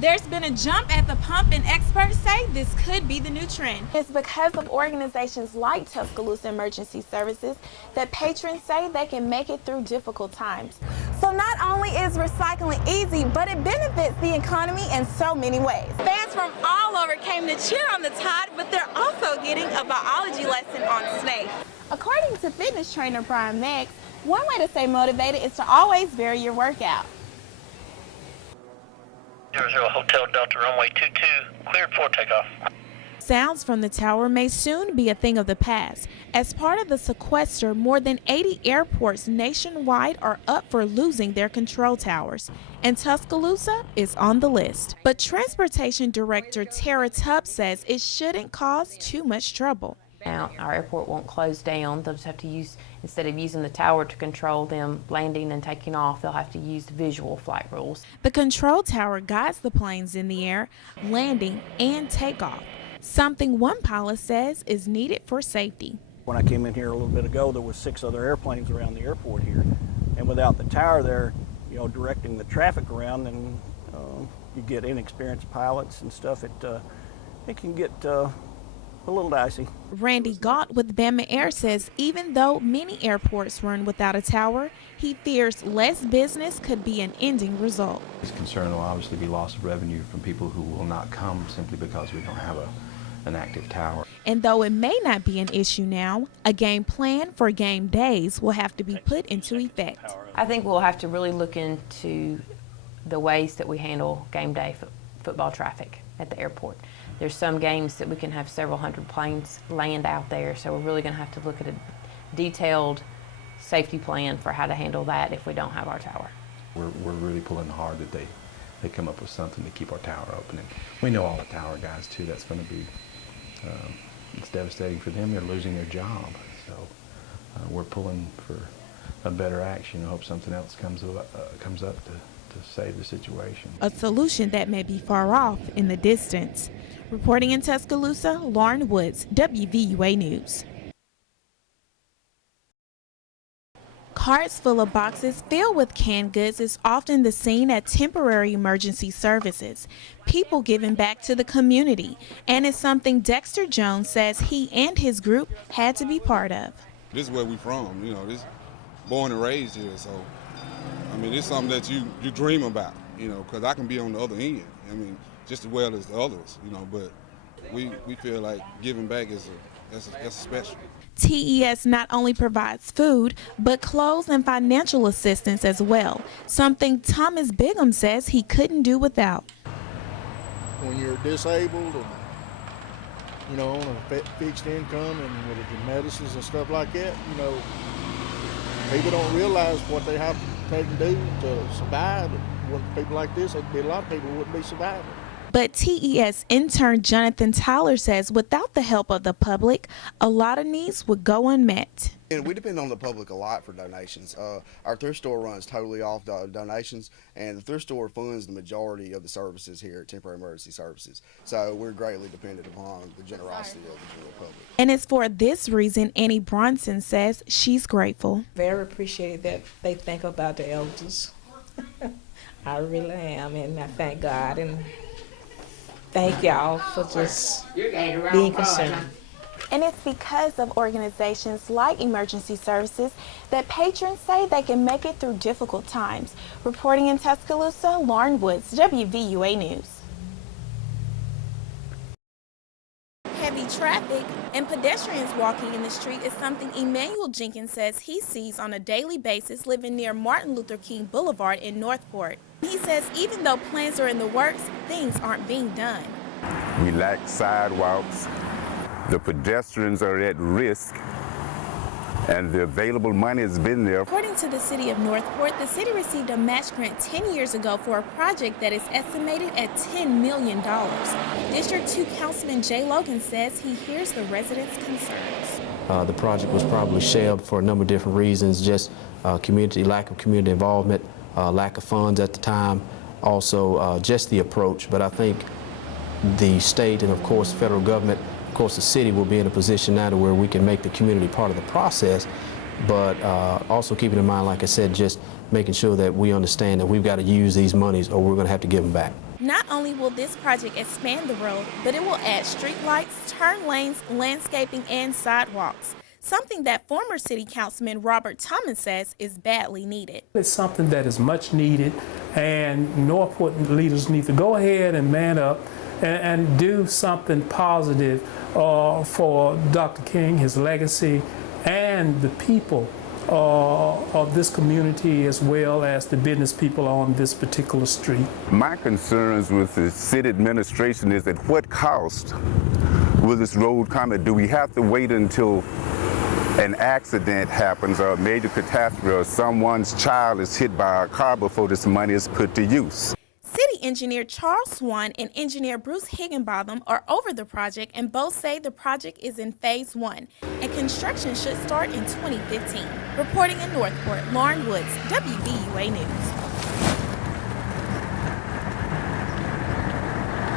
There's been a jump at the pump, and experts say this could be the new trend. It's because of organizations like Tuscaloosa Emergency Services that patrons say they can make it through difficult times. So not only is recycling easy, but it benefits the economy in so many ways. Fans from all over came to cheer on the Tide, but they're also getting a biology lesson on snakes. According to fitness trainer Brian Meggs, one way to stay motivated is to always vary your workout. 00 Hotel Delta runway 22, cleared for takeoff. Sounds from the tower may soon be a thing of the past. As part of the sequester, more than 80 airports nationwide are up for losing their control towers, and Tuscaloosa is on the list. But Transportation Director Tara Tubbs says it shouldn't cause too much trouble. Now, our airport won't close down. They'll just have to use, instead of using the tower to control them landing and taking off, they'll have to use the visual flight rules. The control tower guides the planes in the air, landing and takeoff, something one pilot says is needed for safety. When I came in here a little bit ago, there were 6 other airplanes around the airport here, and without the tower there, directing the traffic around, and you get inexperienced pilots and stuff, it can get a little dicey. Randy Galt with Bama Air says even though many airports run without a tower, he fears less business could be an ending result. His concern will obviously be loss of revenue from people who will not come simply because we don't have an active tower. And though it may not be an issue now, a game plan for game days will have to be put into effect. I think we'll have to really look into the ways that we handle game day football traffic at the airport. There's some games that we can have several hundred planes land out there, so we're really going to have to look at a detailed safety plan for how to handle that if we don't have our tower. We're really pulling hard that they come up with something to keep our tower open. And we know all the tower guys too. That's going to be it's devastating for them. They're losing their job. So we're pulling for a better action. I hope something else comes up to save the situation. A solution that may be far off in the distance. Reporting in Tuscaloosa, Lauren Woods, WVUA News. Carts full of boxes filled with canned goods is often the scene at temporary emergency services. People giving back to the community, and it's something Dexter Jones says he and his group had to be part of. This is where we from, this born and raised here, so it's something that you dream about, because I can be on the other end, just as well as the others, but we feel like giving back that's special. TES not only provides food, but clothes and financial assistance as well, something Thomas Bigham says he couldn't do without. When you're disabled and, on a fixed income and with the medicines and stuff like that, people don't realize what they have to take and do to survive. With people like this, there'd be a lot of people who wouldn't be surviving. But TES intern Jonathan Tyler says without the help of the public, a lot of needs would go unmet. And we depend on the public a lot for donations. Our thrift store runs totally off donations, and the thrift store funds the majority of the services here at Temporary Emergency Services. So we're greatly dependent upon the generosity of the general public. And it's for this reason Annie Bronson says she's grateful. Very appreciated that they think about the elders. I really am, and I thank God and thank y'all for just being concerned. And it's because of organizations like Emergency Services that patrons say they can make it through difficult times. Reporting in Tuscaloosa, Lauren Woods, WVUA News. Heavy traffic and pedestrians walking in the street is something Emmanuel Jenkins says he sees on a daily basis living near Martin Luther King Boulevard in Northport. He says even though plans are in the works, things aren't being done. We lack sidewalks. The pedestrians are at risk, and the available money has been there. According to the city of Northport, the city received a match grant 10 years ago for a project that is estimated at $10 million. District 2 Councilman Jay Logan says he hears the residents' concerns. The project was probably shelved for a number of different reasons, just lack of community involvement, lack of funds at the time, also just the approach. But I think the state and, of course, the federal government, of course, the city will be in a position now to where we can make the community part of the process, but also keeping in mind, like I said, just making sure that we understand that we've got to use these monies or we're going to have to give them back. Not only will this project expand the road, but it will add streetlights, turn lanes, landscaping, and sidewalks. Something that former City Councilman Robert Thomas says is badly needed. It's something that is much needed, and Northport leaders need to go ahead and man up and do something positive for Dr. King, his legacy, and the people of this community, as well as the business people on this particular street. My concerns with the city administration is at what cost will this road come at? Do we have to wait until an accident happens or a major catastrophe or someone's child is hit by a car before this money is put to use? City engineer Charles Swan and engineer Bruce Higginbotham are over the project, and both say the project is in phase 1 and construction should start in 2015. Reporting in Northport, Lauren Woods, WVUA News.